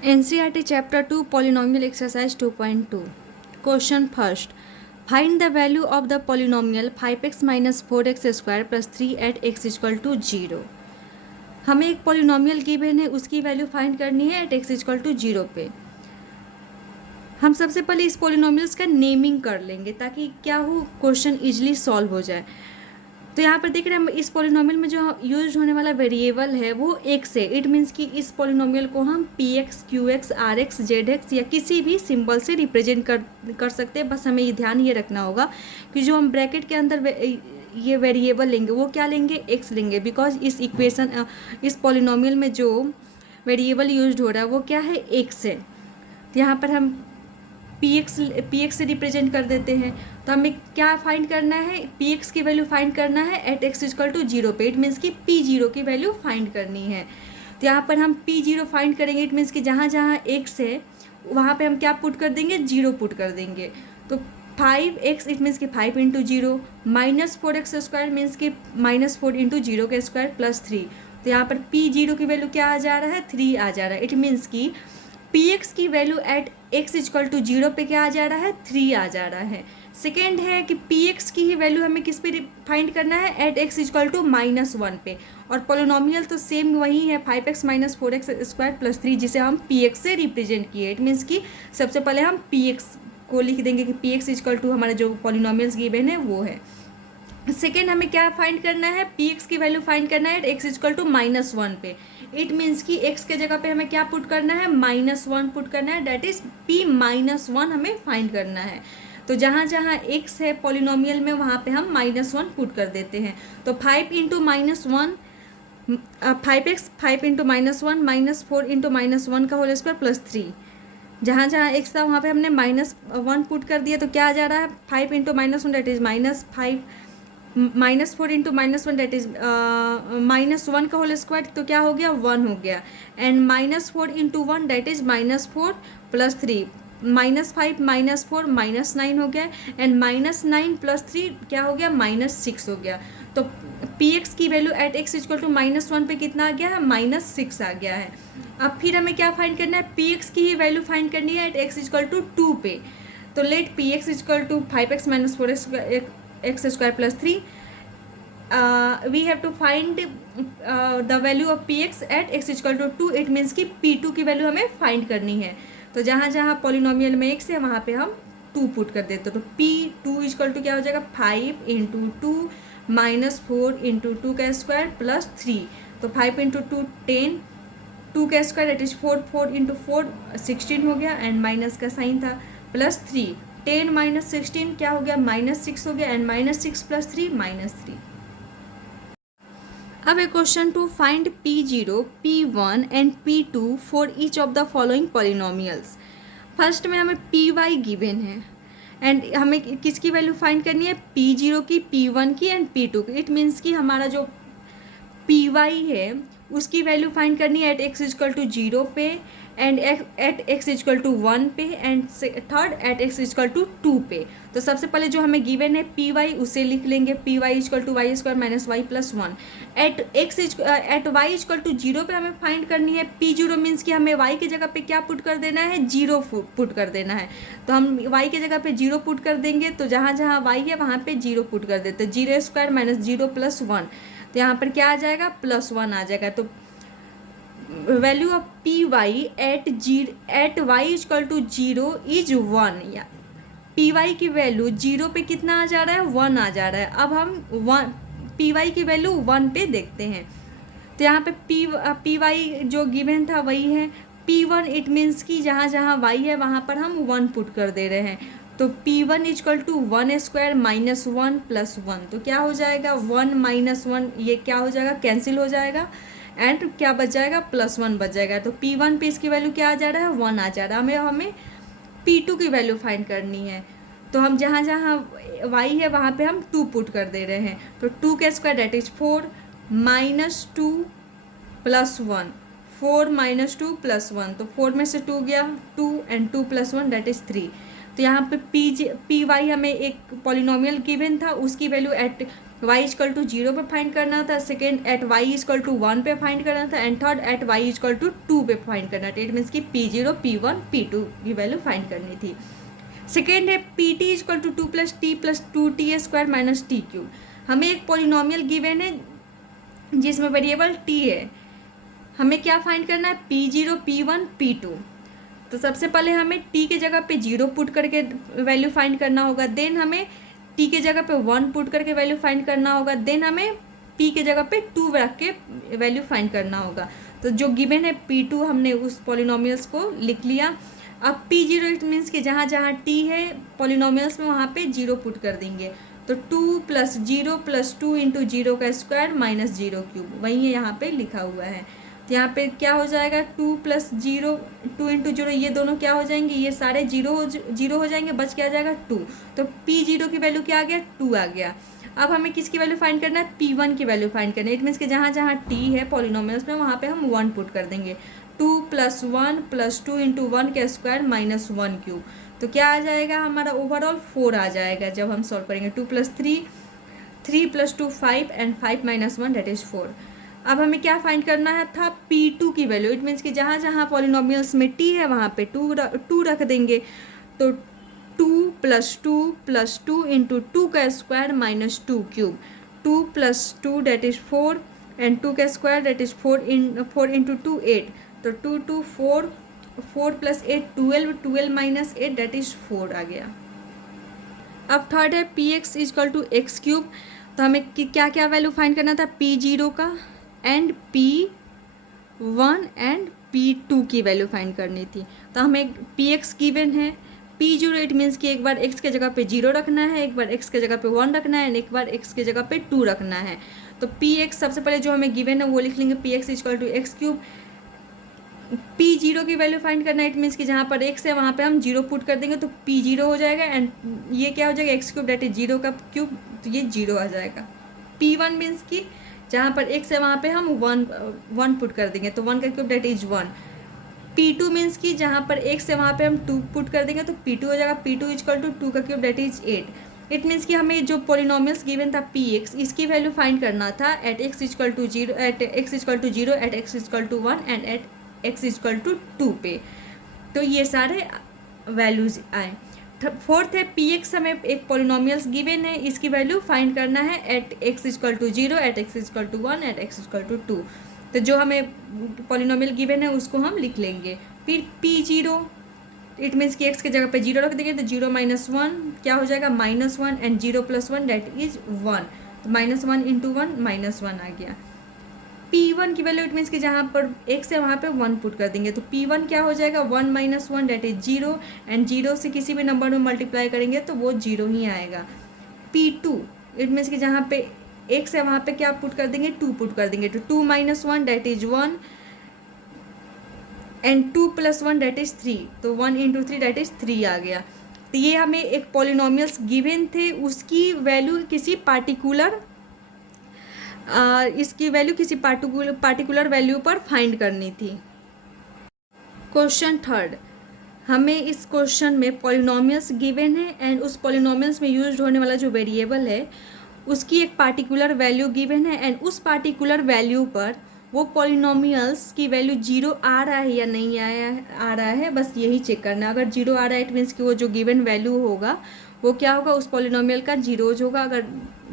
NCERT Chapter 2 Polynomial Exercise 2.2 Question first. Find the value of the polynomial 5x minus 4x square plus 3 at x equal to 0. हमें एक polynomial given है, उसकी value find करनी है at X equal to 0 पे। हम सबसे पहले इस पॉलिनोमियल्स का नेमिंग कर लेंगे ताकि क्या हो, क्वेश्चन इजीली सॉल्व हो जाए। तो यहाँ पर देख रहे हैं हम इस पॉलिनोमियल में जो यूज होने वाला वेरिएबल है वो एक्स है। इट मीन्स कि इस पॉलिनोमियल को हम P X, Q X, R X, Z X या किसी भी सिंबल से रिप्रेजेंट कर सकते हैं। बस हमें ये ध्यान ये रखना होगा कि जो हम ब्रैकेट के अंदर ये वेरिएबल लेंगे वो क्या लेंगे, एक्स लेंगे, बिकॉज इस इक्वेशन इस पॉलिनोमियल में जो वेरिएबल यूज हो रहा है वो क्या है, एक्स है। तो यहाँ पर हम पी एक्स से रिप्रेजेंट कर देते हैं। तो हमें क्या फाइंड करना है, पी एक्स की वैल्यू फाइंड करना है एट एक्स इक्वल टू 0 पे। इट मीन्स कि पी 0 की वैल्यू फाइंड करनी है। तो यहाँ पर हम पी 0 फाइंड करेंगे। इट मीन्स कि जहाँ जहाँ एक्स है वहाँ पे हम क्या पुट कर देंगे, 0 पुट कर देंगे। तो 5x इट मीन्स कि 5 into 0 minus 4x square means कि माइनस 4 इंटू 0 का स्क्वायर प्लस 3। तो यहाँ पर पी 0 की वैल्यू क्या आ जा रहा है, 3 आ जा रहा है। इट मीन्स कि पी एक्स की value at X equal to 0 पे क्या आ जा रहा है, 3 आ जा रहा है। सेकेंड है कि पी एक्स की ही वैल्यू हमें किस पे फाइंड करना है, एट एक्स इक्वल टू -1 पे। और पोलिनोमियल तो सेम वही है, 5x minus 4x square plus 3, जिसे हम पी एक्स से रिप्रेजेंट किए। इट मीन्स कि सबसे पहले हम पी एक्स को लिख देंगे कि पी एक्स इक्वल टू हमारे जो पोलिनोमियल्स गिवन है वो है। सेकेंड हमें क्या फाइंड करना है, पी एक्स की वैल्यू फाइंड करना है एक्स इक्वल टू -1 पे। इट मीन्स कि एक्स के जगह पे हमें क्या पुट करना है, -1 पुट करना है। डैट इज पी -1 हमें फाइंड करना है। तो जहाँ जहाँ एक्स है पॉलिनोमियल में वहाँ पे हम -1 पुट कर देते हैं। तो 5 इंटू -1 5x, 5 इंटू -1 -4 इंटू -1 का होल स्क्वायर प्लस 3। जहाँ जहाँ एक्स था वहाँ पे हमने -1 पुट कर दिया। तो क्या आ जा रहा है, 5 into -1 that is -5, -4 into -1 that is -1 का होल स्क्वायर। तो क्या हो गया, 1 हो गया। And -4 into 1 that is -4 plus 3, -5 -4 -9 हो गया। एंड -9 प्लस 3 क्या हो गया, -6 हो गया। तो पी एक्स की value at X equal to -1 पे कितना आ गया है, -6 आ गया है। अब फिर हमें क्या फाइंड करना है, पी एक्स की ही वैल्यू फाइंड करनी है एट एक्स इक्वल टू 2 पे। तो let P X equal to 5x minus 4x square plus 3। We have to find the value of P X at X equal to 2। It means कि P2 की value हमें find करनी है। तो जहाँ जहाँ पॉलिनोमियल में एक्स है वहाँ पे हम 2 पुट कर देते। तो P2 इक्वल टू क्या हो जाएगा, 5 इंटू 2 -4 इंटू 2 का स्क्वायर प्लस 3। तो 5 इंटू 2 10, 2 का स्क्वायर डेट इज 4, 4 इंटू 4 16 हो गया। एंड माइनस का साइन था, प्लस 3, 10 माइनस 16 क्या हो गया, -6 हो गया। And -6 plus 3 -3। अब a question to find P0, P1 and P2 for each of the following polynomials. First में हमें Py गिवन है एंड हमें किसकी वैल्यू फाइंड करनी है, P0 की, P1 की एंड P2 की। इट मीन्स कि हमारा जो Py है उसकी वैल्यू फाइंड करनी है एट एक्स इक्वल टू 0 पे, and at X equal to 1 पे, and third at X equal to 2 पे। तो सबसे पहले जो हमें गिवन है Py उसे लिख लेंगे, Py equal to Y square minus Y plus 1। At Y equal to 0 पे हमें फाइंड करनी है P0 मीन्स कि हमें y की जगह पे क्या पुट कर देना है, 0 पुट कर देना है। तो हम y की जगह पे 0 पुट कर देंगे। तो जहाँ जहाँ y है वहाँ पे 0 पुट कर देते हैं। 0 स्क्वायर माइनस 0 प्लस 1। तो यहाँ पर क्या आ जाएगा, +1 आ जाएगा। तो value of Py at Y equal to 0 is 1। या Py की वैल्यू 0 पे कितना आ जा रहा है, 1 आ जा रहा है। अब हम Py की वैल्यू 1 पे देखते हैं। तो यहाँ पे Py जो गिवन था वही है। P1 इट मीन्स कि जहाँ जहाँ y है वहाँ पर हम 1 पुट कर दे रहे हैं। तो P1 equal to 1 square minus 1 plus 1। तो क्या हो जाएगा, 1 माइनस 1 ये क्या हो जाएगा, कैंसिल हो जाएगा। एंड क्या बच जाएगा, +1 बच जाएगा। तो P1 पे इसकी वैल्यू क्या आ जा रहा है, 1 आ जा रहा है। हमें P2 की वैल्यू फाइंड करनी है। तो हम जहाँ जहाँ y है वहाँ पे हम 2 पुट कर दे रहे हैं। तो 2 का square that is 4 -2 plus 1, 4 - 2 plus 1। तो 4 में से 2 गया, 2 एंड 2 प्लस 1 डेट इज 3। तो यहाँ पे Py हमें एक पॉलिनोमियल गिवन था, उसकी value at Y equal to 0 पे फाइंड करना था, second at Y equal to 1 पे फाइंड करना था, and third at Y equal to 2 पे फाइंड करना था। इट मीन्स कि P0, P1, P2 की वैल्यू फाइंड करनी थी। सेकेंड है PT equal to 2 plus T plus 2t square minus T cube. हमें एक पॉलिनोमियल गिवन है जिसमें वेरिएबल t है, हमें क्या फाइंड करना है, P0, P1, P2। तो सबसे पहले हमें t के जगह पे 0 पुट करके वैल्यू फाइंड करना होगा, देन हमें t के जगह पे 1 पुट करके वैल्यू फाइंड करना होगा, देन हमें p के जगह पे 2 रख के वैल्यू फाइंड करना होगा। तो जो गिवन है P2 हमने उस पॉलिनोमियल्स को लिख लिया। अब P0 इट मीन्स कि जहाँ जहाँ t है पॉलिनोमियल्स में वहाँ पे 0 पुट कर देंगे। तो 2 प्लस 0 प्लस 2 इंटू 0 का स्क्वायर माइनस 0 क्यूब, वही है यहाँ पे लिखा हुआ है। तो यहाँ पे क्या हो जाएगा, 2 प्लस 0, 2 इंटू 0, ये दोनों क्या हो जाएंगे, ये सारे जीरो हो जाएंगे, बच क्या आ जाएगा 2। तो P0 की वैल्यू क्या आ गया, 2 आ गया। अब हमें किसकी वैल्यू फाइंड करना है, P1 की वैल्यू फाइंड करना है। इट मीन्स कि जहाँ जहाँ t है पॉलिनोमियल्स में वहाँ पे हम 1 पुट कर देंगे। 2 प्लस 1 प्लस 2 इंटू 1 का स्क्वायर माइनस 1 क्यूब। तो क्या आ जाएगा, हमारा ओवरऑल 4 आ जाएगा जब हम सॉल्व करेंगे। 2 plus 3, 3 plus 2 5 and 5 minus 1 that is 4। अब हमें क्या फाइंड करना है था, P2 की वैल्यू। इट मीन्स कि जहाँ जहाँ पॉलिनोमियल्स में t है वहाँ पे 2 रख देंगे। तो 2 प्लस 2 इंटू 2 का square minus 2 cube. 2 plus 2 that is 4 and 2 का स्क्वायर दैट इज़ 4 इंटू 2 8। तो 2 2 4, 4 प्लस 8 12, 12 माइनस 8 दैट इज़ 4 आ गया। अब थर्ड है Px equal to X cube. तो हमें क्या क्या वैल्यू फाइंड करना था, P0 का एंड P1 एंड P2 की वैल्यू फाइंड करनी थी। तो हमें Px गिवन है, P0 इट मीन्स कि एक बार x के जगह पे 0 रखना है, एक बार x के जगह पे 1 रखना है एंड एक बार x के जगह पे 2 रखना है। तो Px सबसे पहले जो हमें गिवन है वो लिख लेंगे, Px equal to X cube. P0 की वैल्यू फाइंड करना है, इट मीन्स कि जहाँ पर x है वहाँ पे हम 0 पुट कर देंगे तो P0 हो जाएगा एंड ये क्या हो जाएगा, एक्स क्यूब डेट इज 0 का क्यूब, तो ये 0 आ जाएगा। P1 मीन्स कि जहाँ पर x है वहाँ पे हम 1 पुट कर देंगे तो 1 का cube that is 1। P2 means कि जहाँ पर x है वहाँ पे हम 2 पुट कर देंगे तो P2 हो जाएगा, P2 इजकल टू 2 का cube that is 8। It means कि हमें जो पॉलिनोमियल्स गिवन था Px, इसकी वैल्यू फाइंड करना था at x equal to 0, at x equal to 0, at x equal to 1 and at x equal to 2 पे। तो ये सारे वैल्यूज आए। फोर्थ है Px, हमें एक पॉलिनोमियल्स गिवन है, इसकी वैल्यू फाइंड करना है at x equal to 0, at x equal to 1, at x equal to 2। तो जो हमें पॉलिनोमियल गिवन है उसको हम लिख लेंगे। फिर P0 इट मीन्स कि x के जगह पे 0 रख देंगे तो 0 माइनस 1 क्या हो जाएगा, minus 1 and 0 plus 1 that is 1। तो माइनस 1 इंटू 1 माइनस 1 आ गया। P1 की वैल्यू इट मीन्स कि जहाँ पर x है वहाँ पे 1 पुट कर देंगे तो P1 क्या हो जाएगा, 1 माइनस 1 डेट इज 0 एंड 0 से किसी भी नंबर में मल्टीप्लाई करेंगे तो वो 0 ही आएगा। P2 इट मीन्स कि जहाँ पे x है वहाँ पे क्या पुट कर देंगे, 2 पुट कर देंगे तो 2 minus 1 that is 1 and 2 plus 1 that is 3। तो 1 इंटू 3 डेट इज 3 आ गया। तो ये हमें एक पॉलिनोमियल्स गिवन थे, उसकी वैल्यू किसी पार्टिकुलर इसकी वैल्यू किसी पार्टिकुलर वैल्यू पर फाइंड करनी थी। क्वेश्चन थर्ड, हमें इस क्वेश्चन में पॉलिनोमियल्स गिवन है एंड उस पॉलिनोमियल्स में यूज्ड होने वाला जो वेरिएबल है उसकी एक पार्टिकुलर वैल्यू गिवन है एंड उस पार्टिकुलर वैल्यू पर वो पॉलिनोमियल्स की वैल्यू 0 आ रहा है या नहीं आ रहा है, बस यही चेक करना है। अगर 0 आ रहा है इट मीन्स कि वो जो गिवन वैल्यू होगा वो क्या होगा, उस पॉलिनोमियल का जीरोज होगा। अगर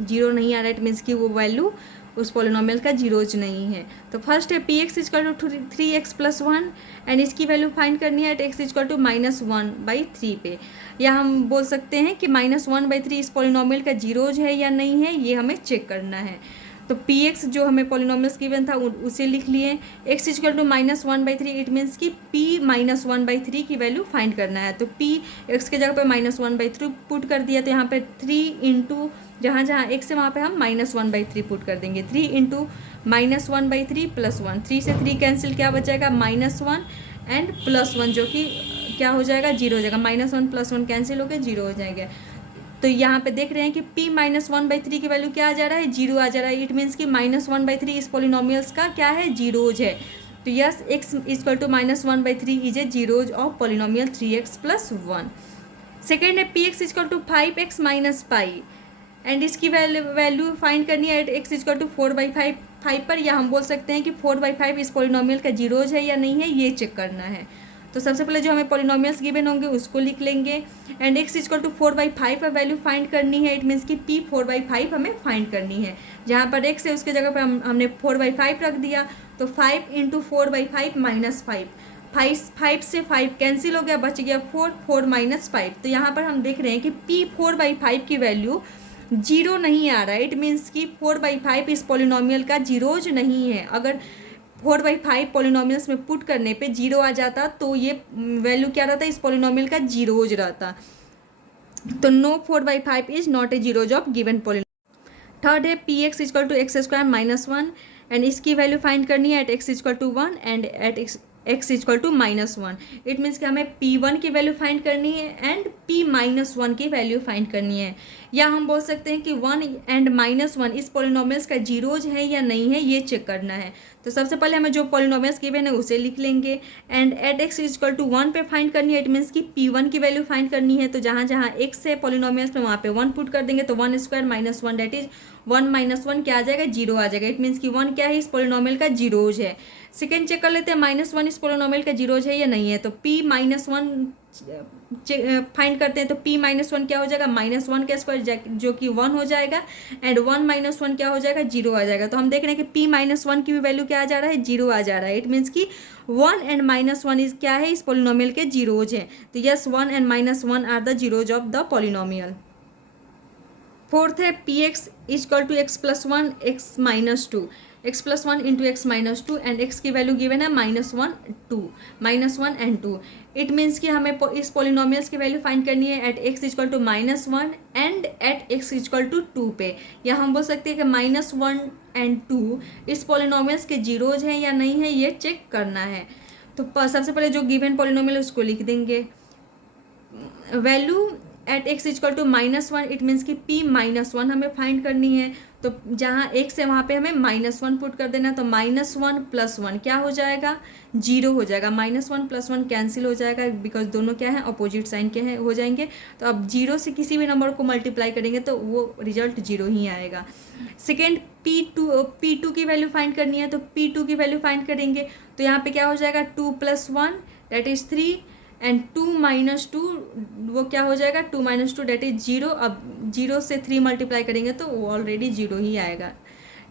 0 नहीं आ रहा है इट मीन्स कि वो वैल्यू उस पॉलिनोमियल का जीरोज नहीं है। तो फर्स्ट है Px equal to 3x plus 1 and इसकी वैल्यू फाइंड करनी है एट x इजकल टू -1/3 पे। या हम बोल सकते हैं कि -1/3 इस पॉलिनोमियल का जीरोज है या नहीं है, ये हमें चेक करना है। तो Px जो हमें पॉलिनोमियल्स गिवन था उसे लिख लिए। x equal to -1/3 it means कि P -1/3 की वैल्यू फाइंड करना है। तो P x के जगह पे -1/3 पुट कर दिया तो यहाँ पे 3 इंटू जहाँ जहाँ x है वहाँ पे हम -1/3 पुट कर देंगे। 3 इंटू -1/3 प्लस 1, 3 से 3 कैंसिल, क्या बचेगा -1 एंड +1 जो कि क्या हो जाएगा, 0 हो जाएगा। -1 + 1 कैंसिल होकर 0 हो जाएगा। तो यहाँ पे देख रहे हैं कि P -1/3 की वैल्यू क्या आ जा रहा है, 0 आ जा रहा है। इट मीन्स कि -1/3 इस पॉलिनोमियल्स का क्या है, जीरोज है। तो yes x equal to -1/3 is a zeros of polynomial 3x + 1। Second है Px equal to 5x - pi. एंड इसकी वैल्यू फाइंड करनी है एट एक्स इक्वल टू 4/5 पर, या हम बोल सकते हैं कि 4/5 इस पॉलिनोमियल का जीरोज है या नहीं है, ये चेक करना है। तो सबसे पहले जो हमें पॉलिनोमियल्स गिवन होंगे उसको लिख लेंगे। एंड एक्स इक्वल टू 4/5 का वैल्यू फाइंड करनी है, इट मीन्स कि पी 4/5 हमें फाइंड करनी है। जहाँ पर एक्स है उसके जगह पर हमने 4/5 रख दिया, तो 5 इंटू 4/5 माइनस 5 से 5 कैंसिल हो गया, बच गया 4 माइनस 5। तो यहाँ पर हम देख रहे हैं कि पी 4/5 की वैल्यू जीरो नहीं आ रहा है, इट मीन्स कि 4/5 इस पॉलिनोमियल का जीरोज नहीं है। अगर 4/5 पॉलिनोमियल्स में पुट करने पे जीरो आ जाता तो ये वैल्यू क्या रहता, इस पॉलिनोमियल का जीरोज रहता। तो no 4/5 is not a zeros of given polynomial. Third है P X equal to X square minus 1, and इसकी वैल्यू फाइंड करनी है at X equal to 1 and at X equal to -1। It means कि हमें P1 की value find करनी है and P-1 की वैल्यू फाइंड करनी है। या हम बोल सकते हैं कि 1 एंड -1 इस पॉलिनोमियल्स का जीरोज है या नहीं है, ये चेक करना है। तो सबसे पहले हमें जो पॉलिनोमियल्स गिवन है उसे लिख लेंगे and at X equal to 1 पे फाइंड करनी है, इट मीन्स कि P1 की वैल्यू फाइंड करनी है। तो जहाँ जहाँ एक्स है पॉलिनोमियल्स में वहाँ पे 1 पुट कर देंगे, तो 1 square minus 1 that is 1 minus 1 क्या आ जाएगा, जीरो आ जाएगा। इट मीन्स कि 1 क्या है, इस पॉलिनोमियल का जीरोज है। सेकेंड चेक कर लेते हैं -1 इस पॉलिनोमियल का जीरोज है या नहीं है। तो P-1 फाइंड करते हैं, तो P-1 क्या हो जाएगा, -1 का स्क्वायर जो कि 1 हो जाएगा, एंड 1 - 1 क्या हो जाएगा, जीरो आ जाएगा। तो हम देख रहे हैं कि P-1 की भी वैल्यू क्या आ जा रहा है, जीरो आ जा रहा है। इट मीन्स कि 1 एंड -1 इज क्या है, इस पॉलिनोमियल के जीरोज हैं। तो yes 1 and -1 are the zeros of the polynomial. Fourth है P X equal to X plus 1 X minus 2, X plus 1 into X minus 2, and X की वैल्यू गिवन है -1 एंड 2। इट मीन्स कि हमें इस polynomials की value find करनी है at X equal to -1 and at X equal to 2 पे। या हम बोल सकते हैं कि -1 एंड 2 इस पॉलिनोमियल्स के जीरोज हैं या नहीं है, ये चेक करना है। तो सबसे पहले जो गिवन पॉलिनोमियल उसको लिख देंगे। Value at X equal to -1, it means कि P-1 हमें फाइंड करनी है। तो जहाँ एक्स है वहाँ पे हमें -1 पुट कर देना। तो -1 + 1 क्या हो जाएगा, जीरो हो जाएगा। -1 + 1 कैंसिल हो जाएगा, बिकॉज दोनों क्या है, अपोजिट साइन के हैं, हो जाएंगे। तो अब जीरो से किसी भी नंबर को मल्टीप्लाई करेंगे तो वो रिजल्ट जीरो ही आएगा। सेकेंड P2 की वैल्यू फाइंड करनी है, तो P2 की वैल्यू फाइंड करेंगे। तो यहाँ पे क्या हो जाएगा, 2 + 1 दैट इज 3, एंड 2 - 2 वो क्या हो जाएगा, 2 - 2 डेट इज जीरो। अब जीरो से 3 मल्टीप्लाई करेंगे तो वो ऑलरेडी जीरो ही आएगा।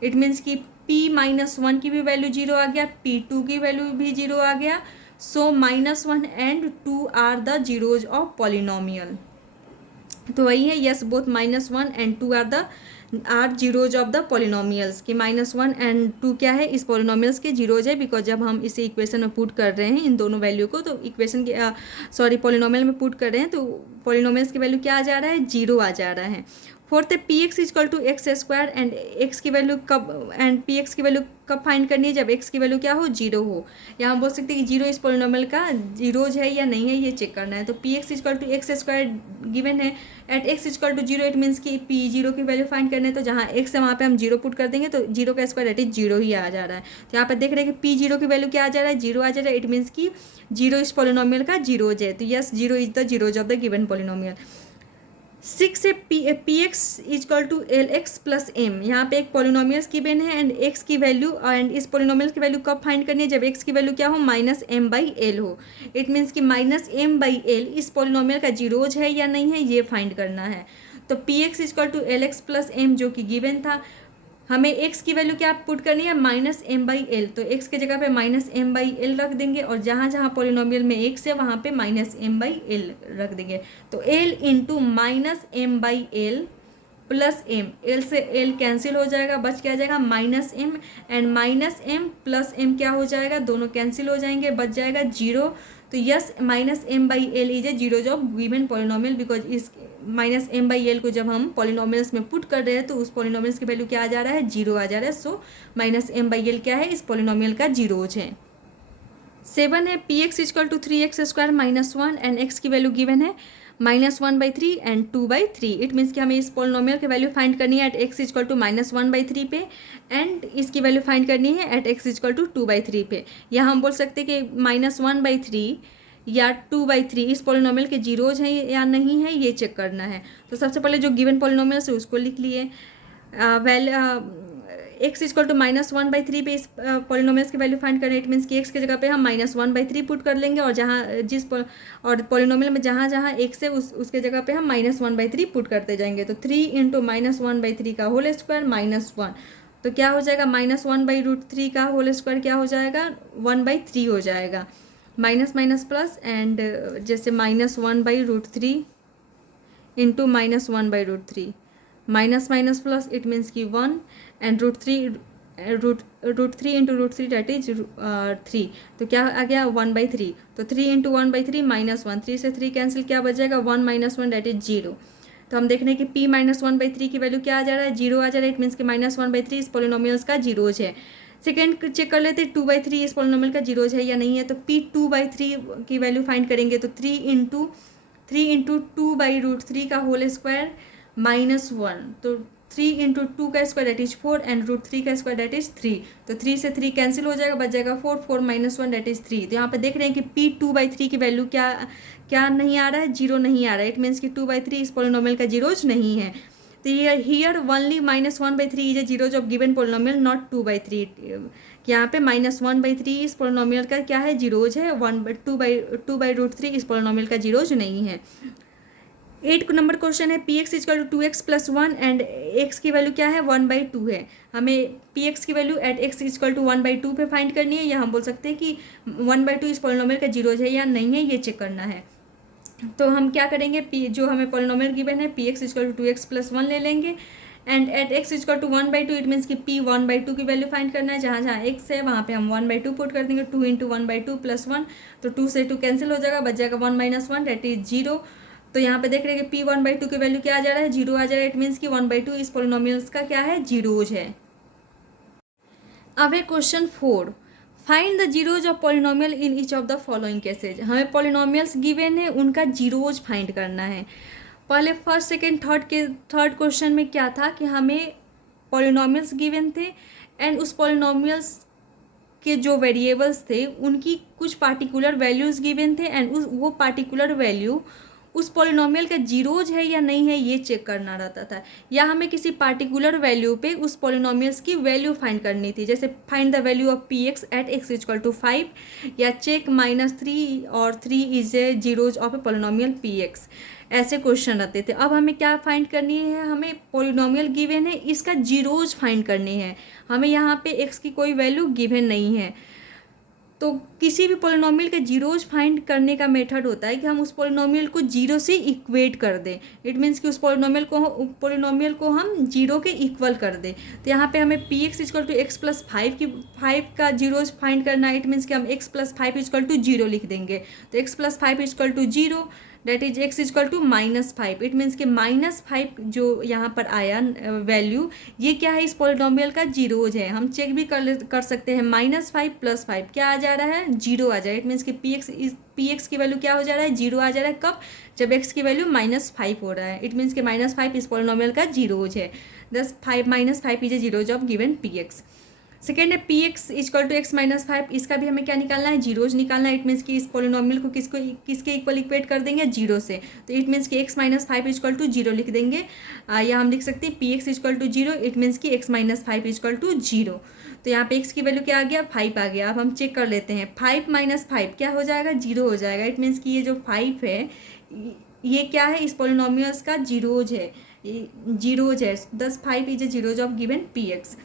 इट मीन्स कि P-1 की भी वैल्यू जीरो आ गया, P2 की वैल्यू भी जीरो आ गया। So -1 and 2 are the zeros of polynomial. तो वही है, yes both -1 and 2 are zeros of the polynomials. कि -1 एंड 2 क्या है, इस पॉलिनोमियल्स के जीरोज है, बिकॉज जब हम इसे इक्वेशन में पुट कर रहे हैं इन दोनों वैल्यू को, तो इक्वेशन के पॉलिनोमियल में पुट कर रहे हैं तो पॉलिनोमियल्स की वैल्यू क्या आ जा रहा है, जीरो आ जा रहा है। फोर्थ है P X equal to X square, and X की वैल्यू कब, एंड पी एक्स की वैल्यू कब फाइंड करनी है, जब एक्स की वैल्यू क्या हो, जीरो हो। या हम बोल सकते हैं कि जीरो इस पॉलिनोमियल का जीरोज है या नहीं है, ये चेक करना है। तो P X equal to X square given है at X equal to zero, it means कि P0 की वैल्यू फाइंड करने, तो जहाँ एक्स है वहाँ पे हम जीरो पुट कर देंगे, तो जीरो का स्क्वायर एट इज जीरो ही आ जा रहा है। तो यहाँ पर देख रहे हैं कि P0 की वैल्यू क्या आ जा रहा है, जीरो आ जा रहा है। इट मीन्स कि जीरो इस पॉलिनोमियल का जीरोज है। तो yes zero is the zeros of the given polynomial. 6 है P X equal to L X plus M. यहाँ पे एक पॉलिनोमियल्स गिवन है एंड एक्स की वैल्यू, एंड इस पॉलिनोमियल्स की वैल्यू कब फाइंड करनी है, जब एक्स की वैल्यू क्या हो, -m/l हो। इट मीन्स कि -m/l इस पॉलिनोमियल का जीरोज है या नहीं है, ये फाइंड करना है। तो P X equal to L X plus M जो कि गिवन था, हमें x की वैल्यू क्या पुट करनी है, -m/l। तो x की जगह पे -m/l रख देंगे, और जहाँ जहाँ पॉलिनोमियल में x है वहाँ पे -m/l रख देंगे। तो l into -m/l plus m, l से l कैंसिल हो जाएगा, बच क्या जाएगा, -m, and -m plus m क्या हो जाएगा, दोनों कैंसिल हो जाएंगे, बच जाएगा जीरो। तो yes -m/l is a zeros of given polynomial, because इस -m/l को जब हम पॉलिनोमियल्स में पुट कर रहे हैं तो उस पॉलिनोमियल्स की वैल्यू क्या आ जा रहा है, जीरो आ जा रहा है। सो -m/l क्या है, इस पॉलिनोमियल का जीरोज है। 7 है P X equal to 3x square -1, and x की वैल्यू गिवन है -1/3 एंड 2/3। इट मीन्स कि हमें इस पॉलिनोमियल की वैल्यू फाइंड करनी है एट x इक्वल टू -1/3 पे, एंड इसकी वैल्यू फाइंड करनी है एट x इक्वल टू 2/3 पे। या हम बोल सकते हैं कि -1/3 या 2/3 इस पॉलिनोमियल के जीरोज हैं या नहीं है, ये चेक करना है। तो सबसे पहले जो गिवन पॉलिनोमियल्स है उसको लिख लिए। एक्स इक्वल टू -1/3 पे इस पॉलिनोमियल्स की वैल्यू फाइंड करें। इट मीन्स कि एक्स की जगह पे हम -1/3 पुट कर लेंगे, और जहाँ और पॉलिनोमियल में जहाँ जहाँ एक्स है उसके जगह पे हम -1/3 पुट करते जाएंगे। तो 3 इंटू -1/3 का होल स्क्वायर -1, तो क्या हो जाएगा -1/√3 का होल स्क्वायर क्या हो जाएगा 1/3 हो जाएगा। माइनस माइनस प्लस, एंड जैसे -1/√3 into -1/√3, minus minus plus, it means कि 1, एंड √3 इंटू √3 डेट इज 3, तो क्या आ गया 1/3। तो 3 इंटू 1/3 -1, 3 से 3 कैंसिल, क्या बचेगा 1 - 1 डेट इज 0। तो हम देख रहे हैं कि p -1/3 की वैल्यू क्या आ जा रहा है 0 आ जा रहा है। इट मीन्स कि -1/3 इस पॉलिनोमियल्स का जीरोज है। सेकेंड चेक कर लेते हैं 2/3 इस पॉलिनोमियल का जीरोज है या नहीं है। तो p 2/3 की वैल्यू फाइंड करेंगे, तो 3 इंटू 2/√3 का होल स्क्वायर -1, तो 3 इंटू 2 का स्क्वायर डेट इज 4, एंड √3 का स्क्वायर डेट इज 3, तो 3 से 3 कैंसिल हो जाएगा, बच जाएगा 4, 4 - 1 डेट इज 3। तो यहाँ पे देख रहे हैं कि p 2/3 की वैल्यू क्या नहीं आ रहा है, 0 नहीं आ रहा है। इट मीन्स कि 2/3 इस पॉलिनोमियल का जीरोज नहीं है। तो here only -1/3 is a zeros of given polynomial, not 2/3। यहाँ पे -1/3 इस पॉलिनोमियल का क्या है जीरोज है, 2/√3 इस पॉलिनोमियल का जीरोज नहीं है। 8 नंबर क्वेश्चन है px equal to 2x + 1 and x की वैल्यू क्या है 1/2 है। हमें px की value at x equal to 1/2 पे फाइंड करनी है, या हम बोल सकते हैं कि 1/2 इस पॉलिनोमियल का जीरोज है या नहीं है, ये चेक करना है। तो हम क्या करेंगे, जो हमें पॉलिनोमियल गिवन है px इक्वल टू 2x + 1 ले लेंगे, and at x equal to 1/2, it means कि p 1/2 की वैल्यू फाइंड करना है। जहाँ जहाँ x है वहाँ पे हम 1/2 पुट कर देंगे, 2 इंटू 1/2 + 1, तो 2 से 2 कैंसिल हो जाएगा, बच जाएगा 1 - 1 डेट इज 0। तो यहाँ पे देख रहे हैं कि p 1/2 की वैल्यू क्या आ जा रहा है 0 आ जा रहा है। इट मीन्स कि 1/2 इस पॉलिनोमियल्स का क्या है जीरोज है। अब है question 4, find the zeros of polynomial in each of the following cases. हमें पॉलिनोमियल्स गिवन है, उनका जीरोज फाइंड करना है। पहले फर्स्ट सेकेंड थर्ड क्वेश्चन में क्या था कि हमें पॉलिनोमियल्स गिवन थे, एंड उस पॉलिनोमियल्स के जो वेरिएबल्स थे उनकी कुछ पार्टिकुलर वैल्यूज़ गिवन थे, एंड वो पार्टिकुलर वैल्यू उस पॉलिनोमियल का जीरोज है या नहीं है ये चेक करना रहता था। या हमें किसी पार्टिकुलर वैल्यू पे उस पॉलिनोमियल्स की वैल्यू फाइंड करनी थी, जैसे find the value of px at x equal to 5, या चेक -3 और 3 is a zeros of a polynomial px। ऐसे क्वेश्चन रहते थे। अब हमें क्या फाइंड करनी है, हमें पॉलिनोमियल गिवन है, इसका जीरोज फाइंड करनी है। हमें यहाँ पे x की कोई वैल्यू गिवन नहीं है। तो किसी भी पॉलिनोमियल के जीरोज फाइंड करने का मेथड होता है कि हम उस पॉलिनोमियल को जीरो से इक्वेट कर दें। इट मीन्स कि उस पॉलिनोमियल को हम जीरो के इक्वल कर दें। तो यहाँ पे हमें px इक्वल टू x + 5 का जीरोज फाइंड करना है। इट मीन्स कि हम x + 5 इक्वल टू 0 लिख देंगे। तो x + 5 equal to 0, that is x equal to -5। It means कि -5 जो यहाँ पर आया वैल्यू, ये क्या है इस पॉलिनोमियल का जीरोज है। हम चेक भी कर सकते हैं, -5 + 5 क्या आ जा रहा है 0 आ जा रहा है। इट मीन्स कि px की वैल्यू क्या हो जा रहा है 0 आ जा रहा है। कब, जब x की वैल्यू -5 हो रहा है। इट मीन्स कि -5 इस पॉलिनोमियल का जीरोज है। दस 5 is a zeros of given px। Second है px इक्वल टू x - 5, इसका भी हमें क्या निकालना है जीरोज निकालना है। इट मीन्स कि इस पॉलिनोमियल को किसके इक्वल इक्वेट कर देंगे 0 से। तो इट मीन्स कि x - 5 इक्वल टू 0 लिख देंगे, या हम लिख सकते हैं px equal to 0। It means कि x - 5 इक्वल टू 0। तो यहाँ पे x की वैल्यू क्या आ गया 5 आ गया। अब हम चेक कर लेते हैं, 5 - 5 क्या हो जाएगा 0 हो जाएगा। इट मीन्स कि ये जो 5 है ये क्या है इस पॉलिनोमियल्स का जीरोज है, दस 5 is a zeros of given px।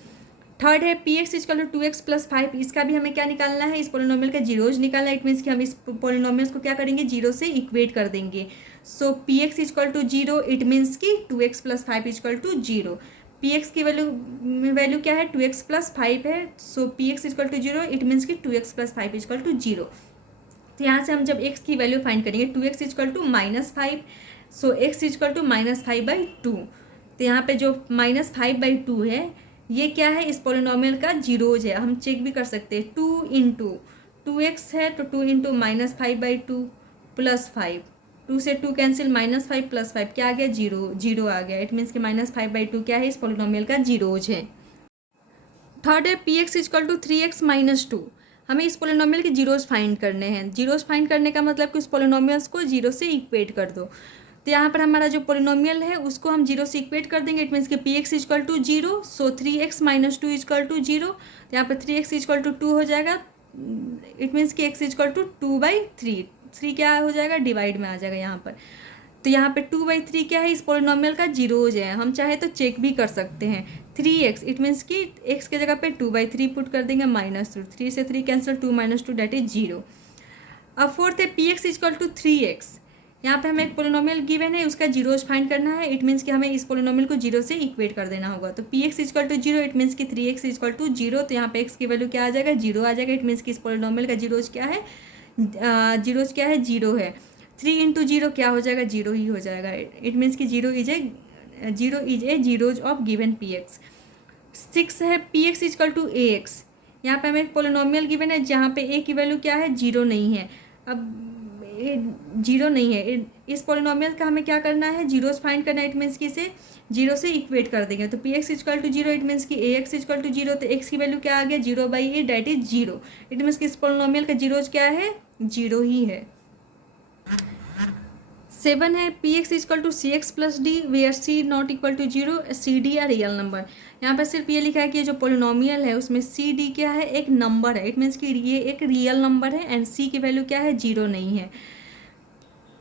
Third है px इक्वल टू 2x + 5, इसका भी हमें क्या निकालना है इस पॉलिनोमियल का जीरोज निकालना है। इट मीन्स कि हम इस पॉलिनोमियल्स को क्या करेंगे जीरो से इक्वेट कर देंगे। So px equal to 0, it means कि 2x + 5 इक्वल टू 0। px की वैल्यू क्या है 2x + 5 है। So px equal to 0, it means कि 2x + 5 इक्वल टू 0। तो यहाँ से हम जब x की वैल्यू फाइंड करेंगे 2x equal to -5, so x equal to -5/2। तो यहाँ पे जो -5/2 है ये क्या है इस पॉलिनोमियल का जीरोज है। हम चेक भी कर सकते हैं, 2 इंटू 2x है तो 2 इंटू -5/2 + 5, 2 से 2 कैंसिल, -5 + 5 क्या आ गया 0 आ गया। इट मीन्स कि -5/2 क्या है इस पॉलिनोमियल का जीरोज है। थर्ड है px इक्वल टू 3x - 2। हमें इस पोलिनोमियल के जीरोस फाइंड करने हैं। जीरोस फाइंड करने का मतलब कि उस पोलिनोमियल्स को जीरो से इक्वेट कर दो। तो यहाँ पर हमारा जो पोलिनोमियल है उसको हम जीरो से इक्वेट कर देंगे। इट मीन्स कि P X equal to zero, so 3x minus 2 equal to zero. तो यहाँ पर 3x इजकल टू 2 हो जाएगा। इट मीन्स कि x इजकल टू 2/3। 3 क्या हो जाएगा, डिवाइड में आ जाएगा यहाँ पर। तो यहाँ पे 2/3 क्या है, इस पोलिनोमियल का जीरोज है। हम चाहे तो चेक भी कर सकते हैं। 3x इट मीन्स कि x के जगह पे 2/3 पुट कर देंगे, -2, 3 से 3 कैंसिल, 2 - 2 डेट इज 0। अब फोर्थ है P X equal to 3x। यहाँ पे हमें एक पोलिनोमियल गिवन है, उसका जीरोज फाइंड करना है। इट मीन्स कि हमें इस पोलिनोमियल को जीरो से इक्वेट कर देना होगा। तो P X equal to zero, it means कि 3x इजकल टू जीरो। तो यहाँ पे x की वैल्यू क्या आ जाएगा, जीरो आ जाएगा। इट मीन्स कि इस पोलिनोमियल का जीरोज क्या है, जीरो है। 3 इंटू जीरो क्या हो जाएगा, जीरो ही हो जाएगा। इट मीन्स कि zero is a zeros of given P X. 6 है P X equal to A X. यहाँ पे हमें एक पोलिनोमियल गिवन है जहाँ पे ए की वैल्यू क्या है, जीरो नहीं है। अब जीरो नहीं है, इस पोलिनोमियल का हमें क्या करना है, जीरोस फाइंड करना है। इट मीन्स कि इसे जीरो से इक्वेट कर देंगे। तो P X equal to zero, it means कि A X equal to zero. तो एक्स की वैल्यू क्या आ गया, 0/8 डेट इज 0। इट मीन्स कि इस पोलिनोमियल का जीरोज क्या है, जीरो ही है। 7 है P X equal to C X plus D where C not equal to zero, C D are real number. यहाँ पर सिर्फ ये लिखा है कि ये जो पोलिनोमियल है उसमें सी डी क्या है, एक नंबर है। इट मीन्स कि ये एक रियल नंबर है एंड सी की वैल्यू क्या है, जीरो नहीं है।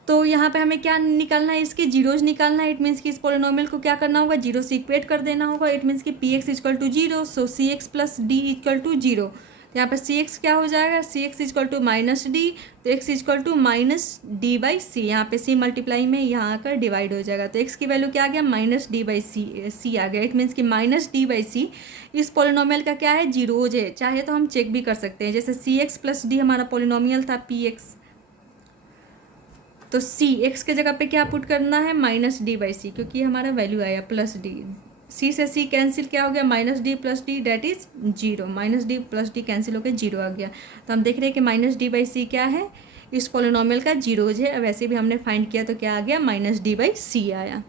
तो यहाँ पे हमें क्या निकालना है, इसकी जीरोज निकालना है। इट मीन्स कि इस पोलिनोमियल को क्या करना होगा, जीरो से इक्वेट कर देना होगा। इट मीन्स कि P X equal to zero, so C X plus D equal to zero. तो यहाँ पर सी एक्स क्या हो जाएगा, C X equal to minus D, तो एक्स इजकल टू -d/c। यहाँ पे c मल्टीप्लाई में यहाँ आकर डिवाइड हो जाएगा। तो x की वैल्यू क्या आ गया, -d/c आ गया। इट मीन्स कि -d/c इस पोलिनोमियल का क्या है, जीरोज है। चाहे तो हम चेक भी कर सकते हैं, जैसे सी एक्स प्लस डी हमारा पोलिनोमियल था पी एक्स, तो सी एक्स के जगह पे क्या पुट करना है, -d/c, क्योंकि हमारा वैल्यू आया प्लस डी। सी से सी कैंसिल, क्या हो गया, -d + d that is 0। -d + d cancel होकर 0 आ गया। तो हम देख रहे हैं कि -d/c क्या है, इस पोलिनोमियल का जीरोज है। वैसे भी हमने फाइंड किया तो क्या आ गया, -d/c आया।